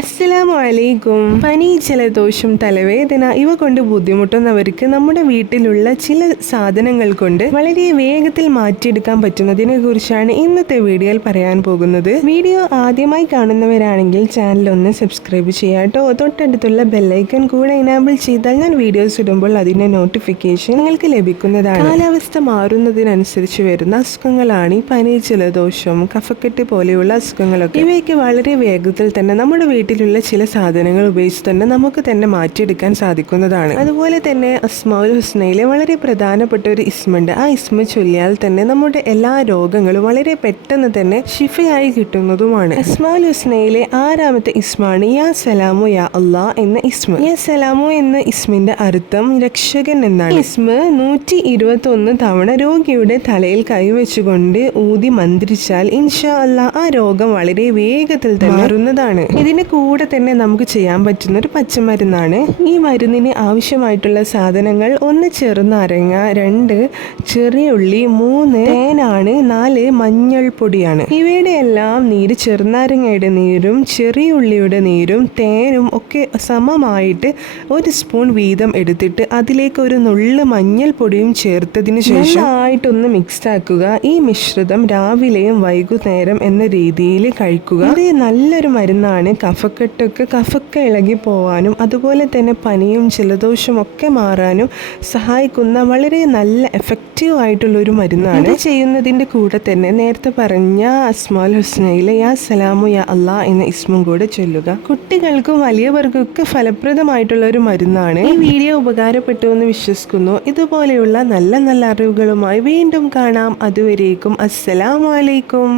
അസ്സലാമു അലൈക്കും. പനി, ജലദോഷം, തലവേദന ഇവ കൊണ്ട് ബുദ്ധിമുട്ടുന്നവർക്ക് നമ്മുടെ വീട്ടിലുള്ള ചില സാധനങ്ങൾ കൊണ്ട് വളരെ വേഗത്തിൽ മാറ്റിയെടുക്കാൻ പറ്റുന്നതിനെ കുറിച്ചാണ് ഇന്നത്തെ വീഡിയോയിൽ പറയാൻ പോകുന്നത്. വീഡിയോ ആദ്യമായി കാണുന്നവരാണെങ്കിൽ ചാനൽ ഒന്ന് സബ്സ്ക്രൈബ് ചെയ്യാട്ടോ. തൊട്ടടുത്തുള്ള ബെല്ലൈക്കൺ കൂടെ എനാബിൾ ചെയ്താൽ ഞാൻ വീഡിയോസ് ഇടുമ്പോൾ അതിന്റെ നോട്ടിഫിക്കേഷൻ നിങ്ങൾക്ക് ലഭിക്കുന്നതാണ്. കാലാവസ്ഥ മാറുന്നതിനനുസരിച്ച് വരുന്ന അസുഖങ്ങളാണ് ഈ പനി, ജലദോഷം, കഫക്കെട്ട് പോലെയുള്ള അസുഖങ്ങളൊക്കെ. ഇവയൊക്കെ വളരെ വേഗത്തിൽ തന്നെ നമ്മുടെ വീട്ടിലുള്ള ചില സാധനങ്ങൾ ഉപയോഗിച്ച് തന്നെ നമുക്ക് തന്നെ മാറ്റിയെടുക്കാൻ സാധിക്കുന്നതാണ്. അതുപോലെ തന്നെ അസ്മാഉൽ ഹുസ്നയിലെ വളരെ പ്രധാനപ്പെട്ട ഒരു ഇസ്മുണ്ട്. ആ ഇസ്മ ചൊല്ലിയാൽ തന്നെ നമ്മുടെ എല്ലാ രോഗങ്ങളും വളരെ പെട്ടെന്ന് തന്നെ ശിഫയായി കിട്ടുന്നതുമാണ്. അസ്മാഉൽ ഹുസ്നയിലെ 6ാമത്തെ ഇസ്മാണ് യാ സലാമു യാ അല്ലാ എന്ന ഇസ്മ. യാ സലാമു എന്ന ഇസ്മിന്റെ അർത്ഥം രക്ഷകൻ എന്നാണ്. ഇസ്മ 121 തവണ രോഗിയുടെ തലയിൽ കൈവച്ചുകൊണ്ട് ഊതി മന്ത്രിച്ചാൽ ഇൻഷാ അല്ലാ ആ രോഗം വളരെ വേഗത്തിൽ തന്നെ മാറുന്നതാണ്. ഇതിന് കൂടെ തന്നെ നമുക്ക് ചെയ്യാൻ പറ്റുന്ന ഒരു പച്ചമരുന്നാണ്. ഈ മരുന്നിന് ആവശ്യമായിട്ടുള്ള സാധനങ്ങൾ: 1 ചെറുനാരങ്ങ, 2 ചെറിയ ഉള്ളി, 3 തേനാണ്, 4 മഞ്ഞൾപ്പൊടിയാണ്. ഇവയുടെ എല്ലാം നീര് ചെറുനാരങ്ങയുടെ നീരും ചെറിയ ഉള്ളിയുടെ നീരും തേനും ഒക്കെ സമമായിട്ട് 1 സ്പൂൺ വീതം എടുത്തിട്ട് അതിലേക്ക് ഒരു നുള്ള് മഞ്ഞൾപ്പൊടിയും ചേർത്തതിന് ശേഷം നന്നായിട്ടൊന്ന് മിക്സ് ആക്കുക. ഈ മിശ്രിതം രാവിലെയും വൈകുന്നേരം എന്ന രീതിയിൽ കഴിക്കുക. ഇത് നല്ലൊരു മരുന്നാണ്. കഫക്കെ ഇളകി പോവാനും അതുപോലെ തന്നെ പനിയും ജലദോഷവും ഒക്കെ മാറാനും സഹായിക്കുന്ന വളരെ നല്ല എഫക്റ്റീവ് ആയിട്ടുള്ള ഒരു മരുന്നാണ്. ഇത് ചെയ്യുന്നതിന്റെ കൂടെ തന്നെ നേരത്തെ പറഞ്ഞ അസ്മാഉൽ ഹുസ്നയിലെ യാ സലാമു യാ അല്ലാ എന്ന ഇസ്മും കൂടെ ചൊല്ലുക. കുട്ടികൾക്കും വലിയവർക്കൊക്കെ ഫലപ്രദമായിട്ടുള്ള ഒരു മരുന്നാണ്. ഈ വീഡിയോ ഉപകാരപ്പെട്ടു എന്ന് വിശ്വസിക്കുന്നു. ഇതുപോലെയുള്ള നല്ല നല്ല അറിവുകളുമായി വീണ്ടും കാണാം. അതുവരേക്കും അസ്സലാമു അലൈക്കും.